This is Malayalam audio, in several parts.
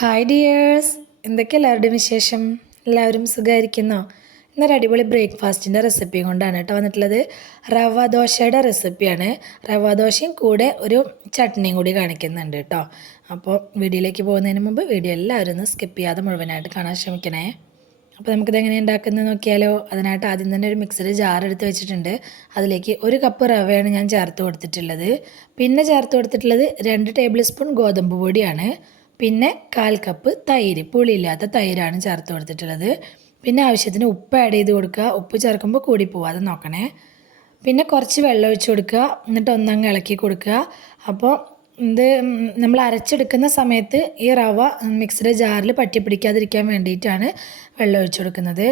ഹായ് ഡിയേഴ്സ്, എന്തൊക്കെ എല്ലാവരുടെയും വിശേഷം? എല്ലാവരും സുഖമായിരിക്കുന്നോ? ഇന്നൊരു അടിപൊളി ബ്രേക്ക്ഫാസ്റ്റിൻ്റെ റെസിപ്പി കൊണ്ടാണ് കേട്ടോ വന്നിട്ടുള്ളത്. റവ ദോശയുടെ റെസിപ്പിയാണ്. റവ ദോശയും കൂടെ ഒരു ചട്നിയും കൂടി കാണിക്കുന്നുണ്ട് കേട്ടോ. അപ്പോൾ വീഡിയോയിലേക്ക് പോകുന്നതിന് മുമ്പ് വീഡിയോ എല്ലാവരും ഒന്ന് സ്കിപ്പ് ചെയ്യാതെ മുഴുവനായിട്ട് കാണാൻ ശ്രമിക്കണേ. അപ്പോൾ നമുക്കിത് എങ്ങനെ ഉണ്ടാക്കുന്നത് നോക്കിയാലോ. അതിനായിട്ട് ആദ്യം തന്നെ ഒരു മിക്സർ ജാർ എടുത്ത് വെച്ചിട്ടുണ്ട്. അതിലേക്ക് 1 കപ്പ് റവയാണ് ഞാൻ ചേർത്ത് കൊടുത്തിട്ടുള്ളത്. പിന്നെ ചേർത്ത് കൊടുത്തിട്ടുള്ളത് 2 ടേബിൾ സ്പൂൺ ഗോതമ്പ് പൊടിയാണ്. പിന്നെ 1/4 കപ്പ് തൈര്, പുളിയില്ലാത്ത തൈരാണ് ചേർത്ത് കൊടുത്തിട്ടുള്ളത്. പിന്നെ ആവശ്യത്തിന് ഉപ്പ് ആഡ് ചെയ്ത് കൊടുക്കുക. ഉപ്പ് ചേർക്കുമ്പോൾ കൂടി പോവാതെ നോക്കണേ. പിന്നെ കുറച്ച് വെള്ളം ഒഴിച്ച് കൊടുക്കുക. എന്നിട്ട് ഒന്നങ്ങ് ഇളക്കി കൊടുക്കുക. അപ്പോൾ ഇത് നമ്മൾ അരച്ചെടുക്കുന്ന സമയത്ത് ഈ റവ മിക്സിയുടെ ജാറിൽ പറ്റി പിടിക്കാതിരിക്കാൻ വേണ്ടിയിട്ടാണ് വെള്ളം ഒഴിച്ച് കൊടുക്കുന്നത്.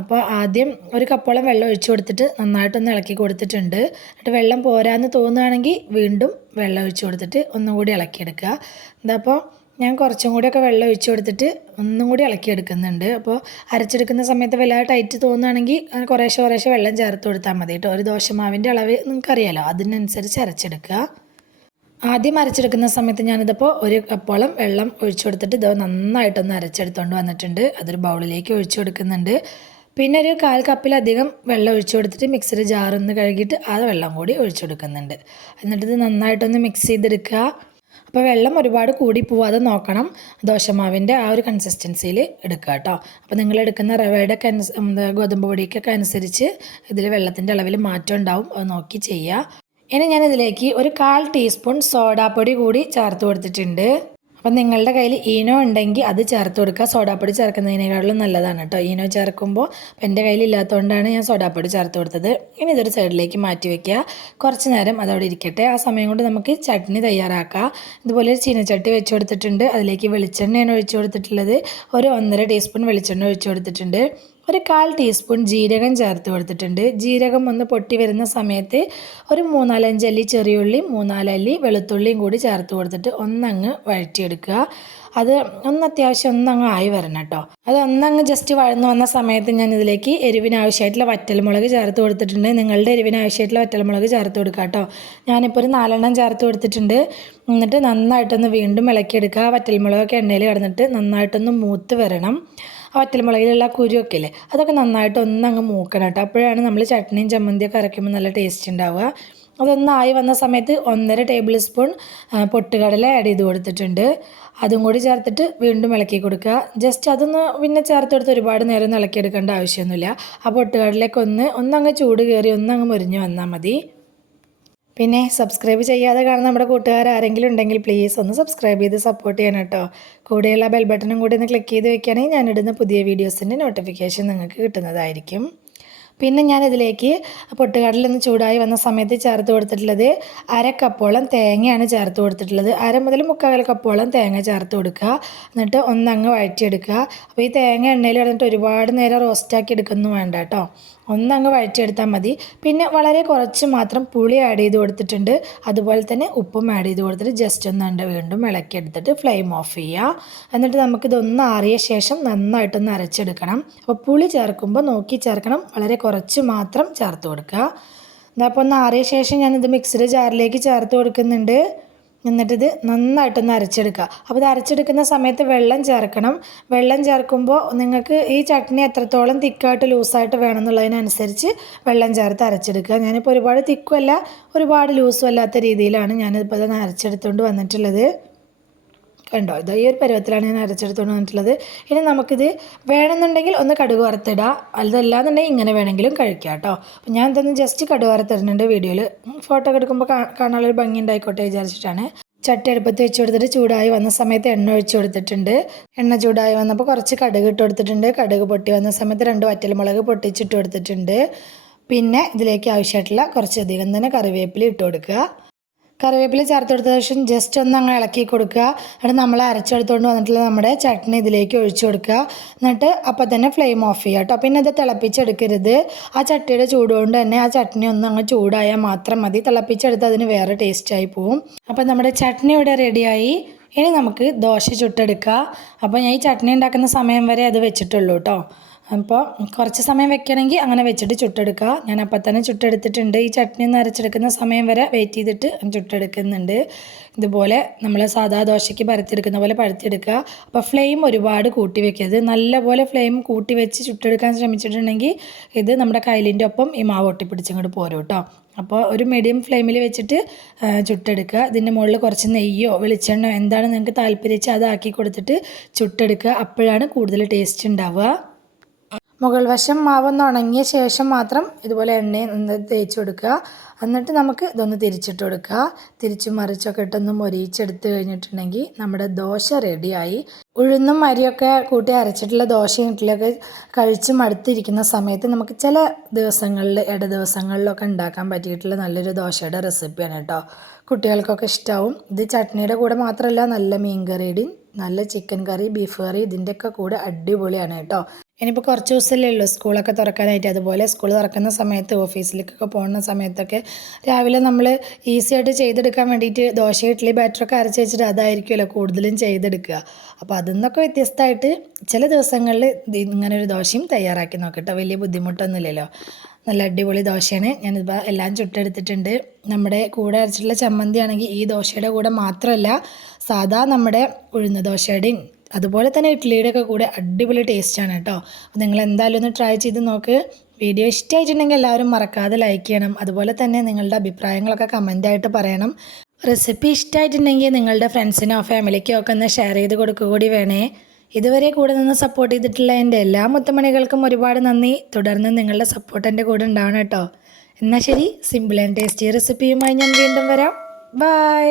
അപ്പോൾ ആദ്യം 1 കപ്പോളം വെള്ളം ഒഴിച്ച് കൊടുത്തിട്ട് നന്നായിട്ടൊന്ന് ഇളക്കി കൊടുത്തിട്ടുണ്ട്. എന്നിട്ട് വെള്ളം പോരാന്ന് തോന്നുകയാണെങ്കിൽ വീണ്ടും വെള്ളം ഒഴിച്ച് കൊടുത്തിട്ട് ഒന്നും കൂടി ഇളക്കിയെടുക്കുക. ഇതപ്പോൾ ഞാൻ കുറച്ചും കൂടിയൊക്കെ വെള്ളം ഒഴിച്ച് കൊടുത്തിട്ട് ഒന്നും കൂടി ഇളക്കിയെടുക്കുന്നുണ്ട്. അപ്പോൾ അരച്ചെടുക്കുന്ന സമയത്ത് വല്ലാതെ ടൈറ്റ് തോന്നുകയാണെങ്കിൽ കുറേശ്ശെ വെള്ളം ചേർത്ത് കൊടുത്താൽ മതി കേട്ടോ. ഒരു ദോശമാവിൻ്റെ അളവ് നിങ്ങൾക്കറിയാലോ, അതിനനുസരിച്ച് അരച്ചെടുക്കുക. ആദ്യം അരച്ചെടുക്കുന്ന സമയത്ത് ഞാനിതിപ്പോൾ 1 കപ്പോളം വെള്ളം ഒഴിച്ചു കൊടുത്തിട്ട് ഇത് നന്നായിട്ടൊന്ന് അരച്ചെടുത്തുകൊണ്ട് വന്നിട്ടുണ്ട്. അതൊരു ബൗളിലേക്ക് ഒഴിച്ചു കൊടുക്കുന്നുണ്ട്. പിന്നെ ഒരു 1/4 കപ്പിലധികം വെള്ളം ഒഴിച്ചു കൊടുത്തിട്ട് മിക്സിയുടെ ജാറൊന്ന് കഴുകിയിട്ട് ആ വെള്ളം കൂടി ഒഴിച്ചു കൊടുക്കുന്നുണ്ട്. എന്നിട്ടിത് നന്നായിട്ടൊന്ന് മിക്സ് ചെയ്തെടുക്കുക. അപ്പോൾ വെള്ളം ഒരുപാട് കൂടി പോവാതെ നോക്കണം. ദോശമാവിൻ്റെ ആ ഒരു കൺസിസ്റ്റൻസിയിൽ എടുക്കുക കേട്ടോ. അപ്പോൾ നിങ്ങൾ എടുക്കുന്ന റവയുടെ ഗോതമ്പ് പൊടിക്കൊക്കെ അനുസരിച്ച് ഇതിൽ വെള്ളത്തിൻ്റെ അളവിൽ മാറ്റം ഉണ്ടാവും. അത് നോക്കി ചെയ്യുക. ഇനി ഞാനിതിലേക്ക് ഒരു 1/4 ടീസ്പൂൺ സോഡാപ്പൊടി കൂടി ചേർത്ത് കൊടുത്തിട്ടുണ്ട്. അപ്പം നിങ്ങളുടെ കയ്യിൽ ഈനോ ഉണ്ടെങ്കിൽ അത് ചേർത്ത് കൊടുക്കുക. സോഡാപ്പൊടി ചേർക്കുന്നതിനേക്കാളും നല്ലതാണ് കേട്ടോ ഈനോ ചേർക്കുമ്പോൾ. അപ്പം എൻ്റെ കയ്യിൽ ഇല്ലാത്തതുകൊണ്ടാണ് ഞാൻ സോഡാപ്പൊടി ചേർത്ത് കൊടുത്തത്. ഇനി ഇതൊരു സൈഡിലേക്ക് മാറ്റി വയ്ക്കുക. കുറച്ച് നേരം അതവിടെ ഇരിക്കട്ടെ. ആ സമയം കൊണ്ട് നമുക്ക് ചട്നി തയ്യാറാക്കാം. ഇതുപോലെ ഒരു ചീനച്ചട്ടി വെച്ച് കൊടുത്തിട്ടുണ്ട്. അതിലേക്ക് വെളിച്ചെണ്ണയാണ് ഒഴിച്ച് കൊടുത്തിട്ടുള്ളത്. ഒരു 1.5 ടീസ്പൂൺ വെളിച്ചെണ്ണ ഒഴിച്ച് കൊടുത്തിട്ടുണ്ട്. ഒരു 1/4 ടീസ്പൂൺ ജീരകം ചേർത്ത് കൊടുത്തിട്ടുണ്ട്. ജീരകം ഒന്ന് പൊട്ടി വരുന്ന സമയത്ത് ഒരു 3-4 അല്ലി ചെറിയുള്ളിയും 3-4 അല്ലി വെളുത്തുള്ളിയും കൂടി ചേർത്ത് കൊടുത്തിട്ട് ഒന്നങ്ങ് വഴറ്റിയെടുക്കുക. അത് അത്യാവശ്യം ഒന്നങ്ങ് ആയി വരണം കേട്ടോ. അത് ഒന്നങ്ങ് ജസ്റ്റ് വഴന്ന് വന്ന സമയത്ത് ഞാൻ ഇതിലേക്ക് എരിവിനാവശ്യമായിട്ടുള്ള വറ്റൽമുളക് ചേർത്ത് കൊടുത്തിട്ടുണ്ട്. നിങ്ങളുടെ എരിവിനാവശ്യമായിട്ടുള്ള വറ്റൽമുളക് ചേർത്ത് കൊടുക്കുക കേട്ടോ. ഞാനിപ്പോൾ ഒരു 4 എണ്ണം ചേർത്ത് കൊടുത്തിട്ടുണ്ട്. എന്നിട്ട് നന്നായിട്ടൊന്ന് വീണ്ടും ഇളക്കിയെടുക്കുക. വറ്റൽമുളകൊക്കെ എണ്ണയിൽ കിടന്നിട്ട് നന്നായിട്ടൊന്ന് മൂത്ത് വരണം. ആ വറ്റൽമുളകിലുള്ള കുരുവൊക്കെ ഇല്ലേ, അതൊക്കെ നന്നായിട്ട് ഒന്നങ്ങ് മൂക്കണം കേട്ടോ. അപ്പോഴാണ് നമ്മൾ ചട്നിയും ചമ്മന്തിയൊക്കെ അരയ്ക്കുമ്പോൾ നല്ല ടേസ്റ്റ് ഉണ്ടാവുക. അതൊന്നായി വന്ന സമയത്ത് 1.5 ടേബിൾ സ്പൂൺ പൊട്ടുകടല ആഡ് ചെയ്ത് കൊടുത്തിട്ടുണ്ട്. അതും കൂടി ചേർത്തിട്ട് വീണ്ടും ഇളക്കി കൊടുക്കുക. ജസ്റ്റ് അതൊന്ന് പിന്നെ ചേർത്ത് കൊടുത്ത് ഒരുപാട് നേരം ഒന്നും ഇളക്കിയെടുക്കേണ്ട ആവശ്യമൊന്നുമില്ല. ആ പൊട്ടുകടലയൊക്കെ ഒന്നങ്ങ് ചൂട് കയറി ഒന്നങ്ങ് മുരിഞ്ഞ് വന്നാൽ മതി. പിന്നെ സബ്സ്ക്രൈബ് ചെയ്യാതെ കാണുന്ന നമ്മുടെ കൂട്ടുകാർ ആരെങ്കിലും ഉണ്ടെങ്കിൽ പ്ലീസ് ഒന്ന് സബ്സ്ക്രൈബ് ചെയ്ത് സപ്പോർട്ട് ചെയ്യണം കേട്ടോ. കൂടെയുള്ള ബെൽ ബട്ടണും കൂടി ഒന്ന് ക്ലിക്ക് ചെയ്ത് വെക്കുകയാണെങ്കിൽ ഞാനിടുന്ന പുതിയ വീഡിയോസിൻ്റെ നോട്ടിഫിക്കേഷൻ നിങ്ങൾക്ക് കിട്ടുന്നതായിരിക്കും. പിന്നെ ഞാനിതിലേക്ക് പൊട്ടുകടലൊന്ന് ചൂടായി വന്ന സമയത്ത് ചേർത്ത് കൊടുത്തിട്ടുള്ളത് 1/2 കപ്പോളം തേങ്ങയാണ് ചേർത്ത് കൊടുത്തിട്ടുള്ളത്. 1/2 മുതൽ 1/4 കപ്പോളം തേങ്ങ ചേർത്ത് കൊടുക്കുക. എന്നിട്ട് ഒന്നങ്ങ് വഴറ്റിയെടുക്കുക. അപ്പോൾ ഈ തേങ്ങ എണ്ണയിൽ കിടന്നിട്ട് ഒരുപാട് നേരം റോസ്റ്റാക്കി എടുക്കൊന്നും വേണ്ട കേട്ടോ. ഒന്നങ്ങ് വഴറ്റിയെടുത്താൽ മതി. പിന്നെ വളരെ കുറച്ച് മാത്രം പുളി ആഡ് ചെയ്ത് കൊടുത്തിട്ടുണ്ട്. അതുപോലെ തന്നെ ഉപ്പും ആഡ് ചെയ്ത് കൊടുത്തിട്ട് ജസ്റ്റ് ഒന്ന് വീണ്ടും ഇളക്കിയെടുത്തിട്ട് ഫ്ലെയിം ഓഫ് ചെയ്യുക. എന്നിട്ട് നമുക്കിതൊന്ന് ആറിയ ശേഷം നന്നായിട്ടൊന്ന് അരച്ചെടുക്കണം. അപ്പോൾ പുളി ചേർക്കുമ്പോൾ നോക്കി ചേർക്കണം. വളരെ കുറച്ച് മാത്രം ചേർത്ത് കൊടുക്കുക. അപ്പോൾ ഒന്ന് ആറിയ ശേഷം ഞാനിത് മിക്സിയുടെ ജാറിലേക്ക് ചേർത്ത് കൊടുക്കുന്നുണ്ട്. എന്നിട്ടിത് നന്നായിട്ടൊന്ന് അരച്ചെടുക്കുക. അപ്പോൾ ഇത് അരച്ചെടുക്കുന്ന സമയത്ത് വെള്ളം ചേർക്കണം. വെള്ളം ചേർക്കുമ്പോൾ നിങ്ങൾക്ക് ഈ ചട്നി എത്രത്തോളം തിക്കായിട്ട് ലൂസായിട്ട് വേണമെന്നുള്ളതിനനുസരിച്ച് വെള്ളം ചേർത്ത് അരച്ചെടുക്കുക. ഞാനിപ്പോൾ ഒരുപാട് തിക്കുമല്ല ഒരുപാട് ലൂസും അല്ലാത്ത രീതിയിലാണ് ഞാനിപ്പോൾ ഇത് അരച്ചെടുത്തുകൊണ്ട് വന്നിട്ടുള്ളത്. കണ്ടോ, ഇത് ഈ ഒരു പരുവത്തിലാണ് ഞാൻ അരച്ചെടുത്തുകൊണ്ട് വന്നിട്ടുള്ളത്. ഇനി നമുക്കിത് വേണമെന്നുണ്ടെങ്കിൽ ഒന്ന് കടുക് വറുത്തിടുക. അതല്ലാന്നുണ്ടെങ്കിൽ ഇങ്ങനെ വേണമെങ്കിലും കഴിക്കാം കേട്ടോ. അപ്പോൾ ഞാൻ ഇതൊന്ന് ജസ്റ്റ് കടുക് വറുത്തിടുന്നുണ്ട്. വീഡിയോയിൽ ഫോട്ടോ ഒക്കെ എടുക്കുമ്പോൾ കാണാനുള്ളൊരു ഭംഗി ഉണ്ടായിക്കോട്ടെ വിചാരിച്ചിട്ടാണ്. ചട്ടി അടുപ്പത്ത് വെച്ച് കൊടുത്തിട്ട് ചൂടായി വന്ന സമയത്ത് എണ്ണ ഒഴിച്ച് കൊടുത്തിട്ടുണ്ട്. എണ്ണ ചൂടായി വന്നപ്പോൾ കുറച്ച് കടുക് ഇട്ട് കൊടുത്തിട്ടുണ്ട്. കടുക് പൊട്ടി വന്ന സമയത്ത് 2 വറ്റൽമുളക് പൊട്ടിച്ചിട്ട് കൊടുത്തിട്ടുണ്ട്. പിന്നെ ഇതിലേക്ക് ആവശ്യമായിട്ടുള്ള കുറച്ചധികം തന്നെ കറിവേപ്പില ഇട്ട് കൊടുക്കുക. കറിവേപ്പില ചേർത്ത് കൊടുത്ത ശേഷം ജസ്റ്റ് ഒന്ന് അങ്ങ് ഇളക്കി കൊടുക്കുക. എന്നിട്ട് നമ്മൾ അരച്ചെടുത്തുകൊണ്ട് വന്നിട്ടുള്ള നമ്മുടെ ചട്നി ഇതിലേക്ക് ഒഴിച്ചു കൊടുക്കുക. എന്നിട്ട് അപ്പം തന്നെ ഫ്ലെയിം ഓഫ് ചെയ്യുക കേട്ടോ. പിന്നെ ഇത് തിളപ്പിച്ചെടുക്കരുത്. ആ ചട്ടിയുടെ ചൂട് കൊണ്ട് തന്നെ ആ ചട്നി ഒന്ന് അങ്ങ് ചൂടായാൽ മാത്രം മതി. തിളപ്പിച്ചെടുത്ത് അതിന് വേറെ ടേസ്റ്റായി പോവും. അപ്പം നമ്മുടെ ചട്നി ഇവിടെ റെഡിയായി. ഇനി നമുക്ക് ദോശ ചുട്ടെടുക്കുക. അപ്പോൾ ഞാൻ ഈ ചട്നി ഉണ്ടാക്കുന്ന സമയം വരെ അത് വെച്ചിട്ടുള്ളൂ കേട്ടോ. അപ്പോൾ കുറച്ച് സമയം വെക്കണമെങ്കിൽ അങ്ങനെ വെച്ചിട്ട് ചുട്ടെടുക്കുക. ഞാൻ അപ്പം തന്നെ ചുട്ടെടുത്തിട്ടുണ്ട്. ഈ ചട്നി ഒന്ന് അരച്ചെടുക്കുന്ന സമയം വരെ വെയിറ്റ് ചെയ്തിട്ട് ചുട്ടെടുക്കുന്നുണ്ട്. ഇതുപോലെ നമ്മൾ സാധാ ദോശയ്ക്ക് പരത്തിയെടുക്കുന്ന പോലെ പരത്തിയെടുക്കുക. അപ്പോൾ ഫ്ലെയിം ഒരുപാട് കൂട്ടി വെക്കരുത്. നല്ലപോലെ ഫ്ലെയിം കൂട്ടി വെച്ച് ചുട്ടെടുക്കാൻ ശ്രമിച്ചിട്ടുണ്ടെങ്കിൽ ഇത് നമ്മുടെ കയ്യിലിൻ്റെ ഒപ്പം ഈ മാവ് ഒട്ടിപ്പിടിച്ചങ്ങോട്ട് പോരും കേട്ടോ. അപ്പോൾ ഒരു മീഡിയം ഫ്ലെയിമിൽ വെച്ചിട്ട് ചുട്ടെടുക്കുക. ഇതിൻ്റെ മുകളിൽ കുറച്ച് നെയ്യോ വെളിച്ചെണ്ണയോ എന്താണ് നിങ്ങൾക്ക് താല്പര്യം വെച്ചാൽ അതാക്കി കൊടുത്തിട്ട് ചുട്ടെടുക്കുക. അപ്പോഴാണ് കൂടുതൽ ടേസ്റ്റ് ഉണ്ടാവുക. മുകൾ വശം മാവൊന്ന് ഉണങ്ങിയ ശേഷം മാത്രം ഇതുപോലെ എണ്ണ തേച്ച് കൊടുക്കുക. എന്നിട്ട് നമുക്ക് ഇതൊന്ന് തിരിച്ചിട്ട് കൊടുക്കുക. തിരിച്ചും മറിച്ചൊക്കെ ഇട്ടൊന്ന് മൊരിയിച്ചെടുത്ത് കഴിഞ്ഞിട്ടുണ്ടെങ്കിൽ നമ്മുടെ ദോശ റെഡിയായി. ഉഴുന്നും അരിയൊക്കെ കൂട്ടി അരച്ചിട്ടുള്ള ദോശയും ഇഡ്ഡലിയൊക്കെ കഴിച്ച് മടുത്തിരിക്കുന്ന സമയത്ത് നമുക്ക് ചില ദിവസങ്ങളിൽ ദിവസങ്ങളിലൊക്കെ ഉണ്ടാക്കാൻ പറ്റിയിട്ടുള്ള നല്ലൊരു ദോശയുടെ റെസിപ്പിയാണ് കേട്ടോ. കുട്ടികൾക്കൊക്കെ ഇഷ്ടമാവും. ഇത് ചട്നിയുടെ കൂടെ മാത്രമല്ല, നല്ല മീൻ കറിയുടെയും നല്ല ചിക്കൻ കറി, ബീഫ് കറി ഇതിൻ്റെയൊക്കെ കൂടെ അടിപൊളിയാണ് കേട്ടോ. ഇനിയിപ്പോൾ കുറച്ച് ദിവസമല്ലേ ഉള്ളൂ സ്കൂളൊക്കെ തുറക്കാനായിട്ട്. അതുപോലെ സ്കൂൾ തുറക്കുന്ന സമയത്ത് ഓഫീസിലേക്കൊക്കെ പോകുന്ന സമയത്തൊക്കെ രാവിലെ നമ്മൾ ഈസി ആയിട്ട് ചെയ്തെടുക്കാൻ വേണ്ടിയിട്ട് ദോശ ഇഡ്ഡലി ബാറ്ററൊക്കെ അരച്ച് വെച്ചിട്ട് അതായിരിക്കുമല്ലോ കൂടുതലും ചെയ്തെടുക്കുക. അപ്പോൾ അതിൽ നിന്നൊക്കെ വ്യത്യസ്തമായിട്ട് ചില ദിവസങ്ങളിൽ ഇങ്ങനെ ഒരു ദോശയും തയ്യാറാക്കി നോക്കട്ടോ. വലിയ ബുദ്ധിമുട്ടൊന്നുമില്ലല്ലോ. നല്ല അടിപൊളി ദോശയാണ്. ഞാനിപ്പോൾ എല്ലാം ചുട്ടെടുത്തിട്ടുണ്ട്. നമ്മുടെ കൂടെ അരച്ചിട്ടുള്ള ചമ്മന്തി ആണെങ്കിൽ ഈ ദോശയുടെ കൂടെ മാത്രമല്ല, സാധാ നമ്മുടെ ഉഴുന്ന ദോശയുടെയും അതുപോലെ തന്നെ ഇഡ്ഡലിയുടെ ഒക്കെ കൂടെ അടിപൊളി ടേസ്റ്റാണ് കേട്ടോ. അപ്പോൾ നിങ്ങൾ എന്തായാലും ഒന്ന് ട്രൈ ചെയ്ത് നോക്ക്. വീഡിയോ ഇഷ്ടമായിട്ടുണ്ടെങ്കിൽ എല്ലാവരും മറക്കാതെ ലൈക്ക് ചെയ്യണം. അതുപോലെ തന്നെ നിങ്ങളുടെ അഭിപ്രായങ്ങളൊക്കെ കമൻ്റായിട്ട് പറയണം. റെസിപ്പി ഇഷ്ടമായിട്ടുണ്ടെങ്കിൽ നിങ്ങളുടെ ഫ്രണ്ട്സിനോ ഫാമിലിക്കോ ഒക്കെ ഒന്ന് ഷെയർ ചെയ്ത് കൊടുക്കുക കൂടി വേണേ. ഇതുവരെ കൂടെ നിന്ന് സപ്പോർട്ട് ചെയ്തിട്ടുള്ള എൻ്റെ എല്ലാ മുത്തുമണികൾക്കും ഒരുപാട് നന്ദി. തുടർന്ന് നിങ്ങളുടെ സപ്പോർട്ട് എൻ്റെ കൂടെ ഉണ്ടാവണം കേട്ടോ. എന്നാൽ ശരി, സിമ്പിൾ ആൻഡ് ടേസ്റ്റി റെസിപ്പിയുമായി ഞാൻ വീണ്ടും വരാം. ബൈ.